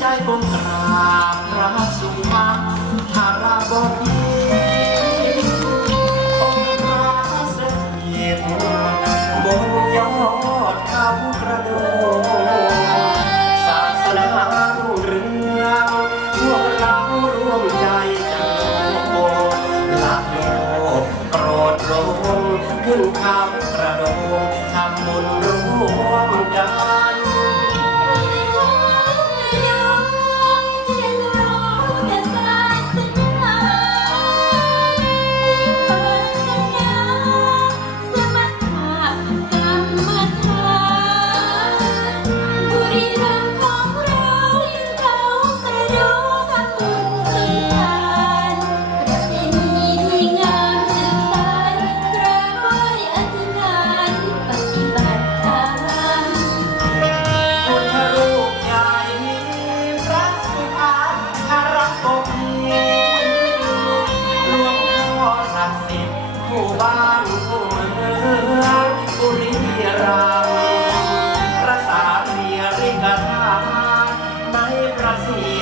ใจก้มกราบพระสุมาธาราบระเสด็จยอดเขากระโดดศาสนารุ่งเรืองวกเรารวมใจจังโบละโลกโกรธลงขึ้นเขากระโดดทำบุญร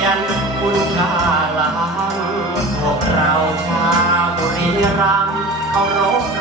ยนคุณค่าล้ำพวกเราชาวบุรีรัมย์เคารพ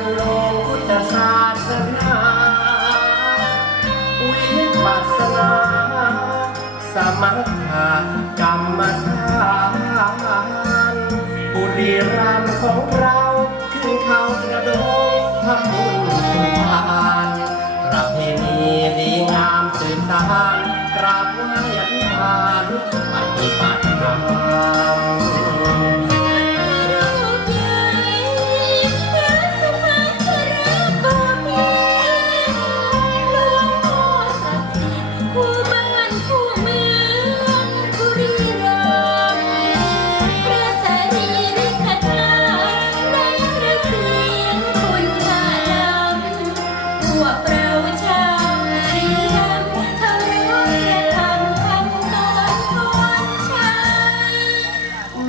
นโลกุตศาสนาวิปัสสนาสมัคะกรรมฐานบุรีรัมของพระ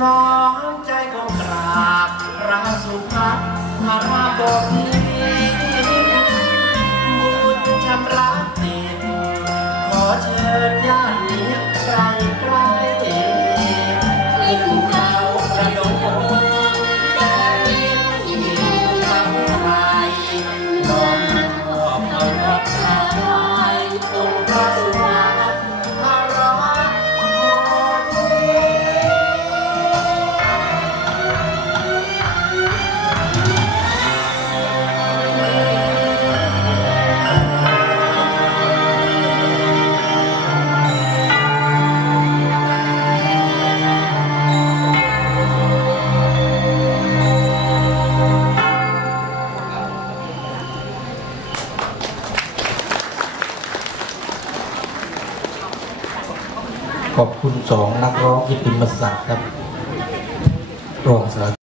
น้อมใจก็กราบราสุภาพพระราบทีบุญจำรัะติดขอเชิญญา ขอบคุณสองนักร้องกิปบิมศักดิ์ครับรองสาร